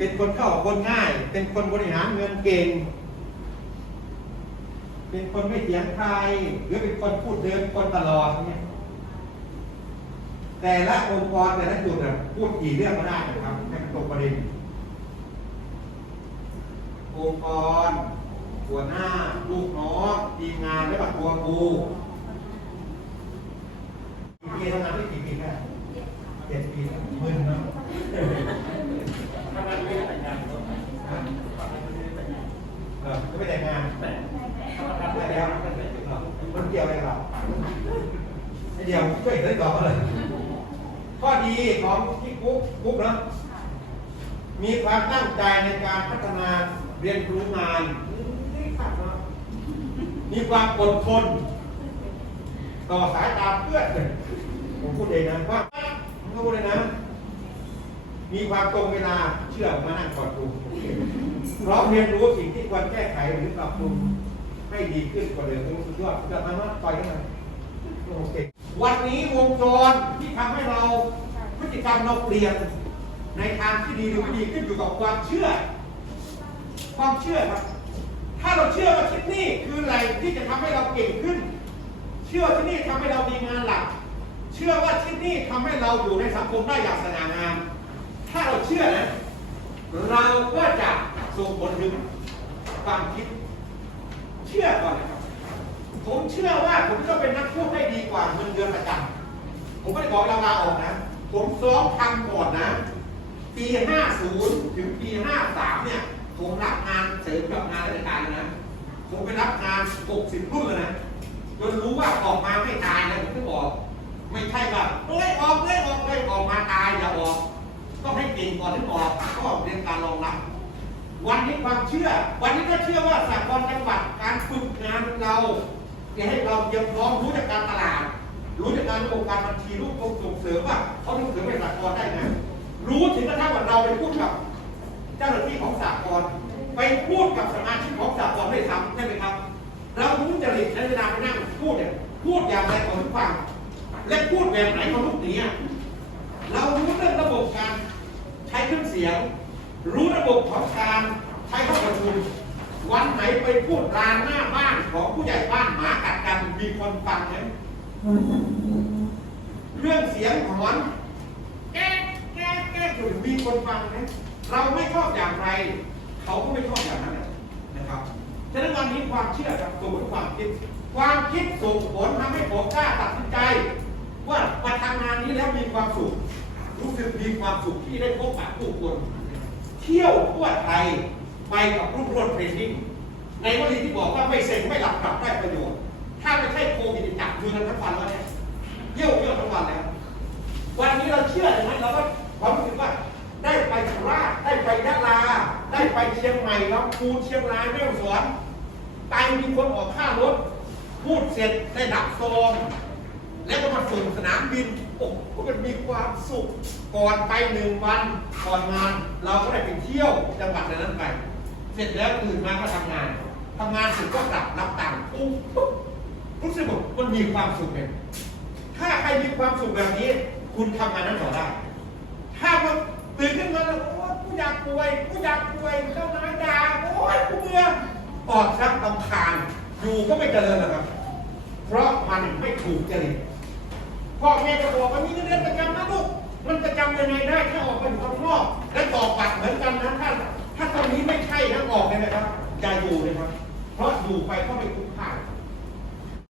เป็นคนเข้าคนง่าย เป็นคนบริหารเงินเก่ง เป็นคนไม่เถียงใคร หรือเป็นคนพูดเดินคนตลอดเนี่ยแต่ละองค์กรแต่ละจุดน่ะพูดกี่เรื่องก็ได้นะครับให้มันตรงประเด็นองค์กร หัวหน้า ลูกน้องทีมงานและตัวกูกี่ปีทำงานได้กี่ปีแล้วเจ็ดปีแล้วมึนเนาะ ทำงานไม่ได้แต่งงานก็ เออก็ไม่แต่งงาน แต่ทำงาน ไม่ ไม่ แล้ ได้ ว แต่งงาน มันเกี่ยวอะไรกับเราไอ เดียวช่วยได้ต่อเลยข้อดีของที่กุ๊กกุ๊กเนาะมีความตั้งใจในการพัฒนาเรียนรู้งานนี่ขาดเนาะมีความอดทนต่อสายตาเพื่อนผมพูดเองนะว่าผมก็พูดเลยนะ มีความตรงเวลาเชื่อผมมานั่งก่อนดูพร้อมเรียนรู้สิ่งที่ควรแก้ไขหรือปรับปรุงให้ดีขึ้นกว่าเดิมต้องสุดยอดจะมาว่าต่อยกันหน่อยโอเค วันนี้วงจรที่ทำให้เราพฤติกรรมเราเปลี่ยนในทางที่ดีหรือไม่ดีขึ้นอยู่กับความเชื่อ ความเชื่อครับ ถ้าเราเชื่อว่าที่นี่คืออะไรที่จะทำให้เราเก่งขึ้น เชื่อที่นี่ทำให้เรามีงานหลัก เชื่อว่าที่นี่ทำให้เราอยู่ในสังคมได้อย่างสง่างาม ถ้าเราเชื่อนะเราก็จะส่งผลถึงความคิด เชื่อก่อนนะครับ ผมเชื่อว่าผมจะเป็นนักพูดได้ดีกว่าเงินเดือนประจำผมไม่ได้บอกเราลาออกนะ ผมซ้อมทำก่อนนะ ปี 50 ถึงปี 53 เนี่ย ผมรับงานเสริมกับงานราชการเลยนะ ผมไปรับงาน 60 รุ่นเลยนะ จนรู้ว่าออกมาไม่ตายนะผมไม่บอก ไม่ใช่แบบเอ้ยออกเลยออกเลยออกมาตายอย่าออก ต้องให้เก่งก่อนถึงออก ก็เรียนการรองรับวันนี้ความเชื่อ วันนี้ก็เชื่อว่าสากลจังหวัดการฝึกงานเรา จะให้เราเตรียมพร้อมรู้จักการตลาด รู้จักการระบบการบัญชีรู้กรมส่งเสริมว่าเขาส่งเสริมให้สากลได้ไงรู้ถึงกระทั่งว่าเราไปพูดกับเจ้าหน้าที่ของสากลไปพูดกับสมาชิกของสากลได้ซ้ำใช่ไหมครับเรารู้จริตใช้เวลาไปนั่งพูดเนี่ยพูดอย่างไรของทุกฟังและพูดแบบไหนของทุกหนีอะเรารู้เรื่องระบบการใช้เครื่องเสียง รู้ระบบของการใช้ห้อประชุม วันไหนไปพูดลานหน้าบ้านของผู้ใหญ่บ้านหมากัดกันมีคนฟังไหมเรื่องเสียงหอนแก๊กแก๊กแก๊กอยู่มีคนฟังไหมเราไม่ชอบอย่างไร เขาก็ไม่ชอบอย่างนั้นนะครับฉะนั้นวันนี้ความเชื่อกับส่งผลความคิด ความคิดส่งผลทำให้ผมกล้าตัดสินใจ ว่ามาทำงานนี้แล้วมีความสุข รู้สึกมีความสุขที่ได้พบปะผู้คน เที่ยวทั่วไทย ไปกับรุ่นรถเทรนนิ่งในวลีที่บอกว่าไม่เซ็งไม่หลับกลับได้ประโยชน์ ถ้าไม่ใช่โควิดจับมือกันทั้งวันแล้วเนี่ยเที่ยวเที่ยวทั้งวันแล้ววันนี้เราเชื่อใช่ไหมเราก็ความรู้สึกว่าได้ไปสุราษฎร์ได้ไปยะลา ได้ไปเชียงใหม่ลำพูนเชียงรายแม่ฮ่องสอนไปมีคนออกค่ารถ พูดเสร็จได้ดับซองแล้วก็มาส่งสนามบินโอ้โหมันมีความสุขก่อนไปหนึ่งวันก่อนงาน เราก็ได้ไปเที่ยวจังหวัดนั้นไป เสร็จแล้วตื่นมาก็ทำงานทำงานเสร็จก็กลับรับตังค์ปุ๊บปุ๊บรู้สึกว่ามันมีความสุขเลยถ้าใครมีความสุขแบบนี้ คุณทำงานนั้นต่อได้ ถ้ามันตื่นขึ้นมาแล้วโอ้กูอยากป่วยกูอยากป่วยเจ้านายด่าโอ้ยกูเบื่อออกซักตำคาญอยู่ก็ไม่เจริญหรอกครับ เพราะมันไม่ถูกจริตพ่อแม่จะบอกว่ามีเงินเดือนประจำนะลูกมันประจำยังไงได้ถ้าออกไปอยู่ข้างนอก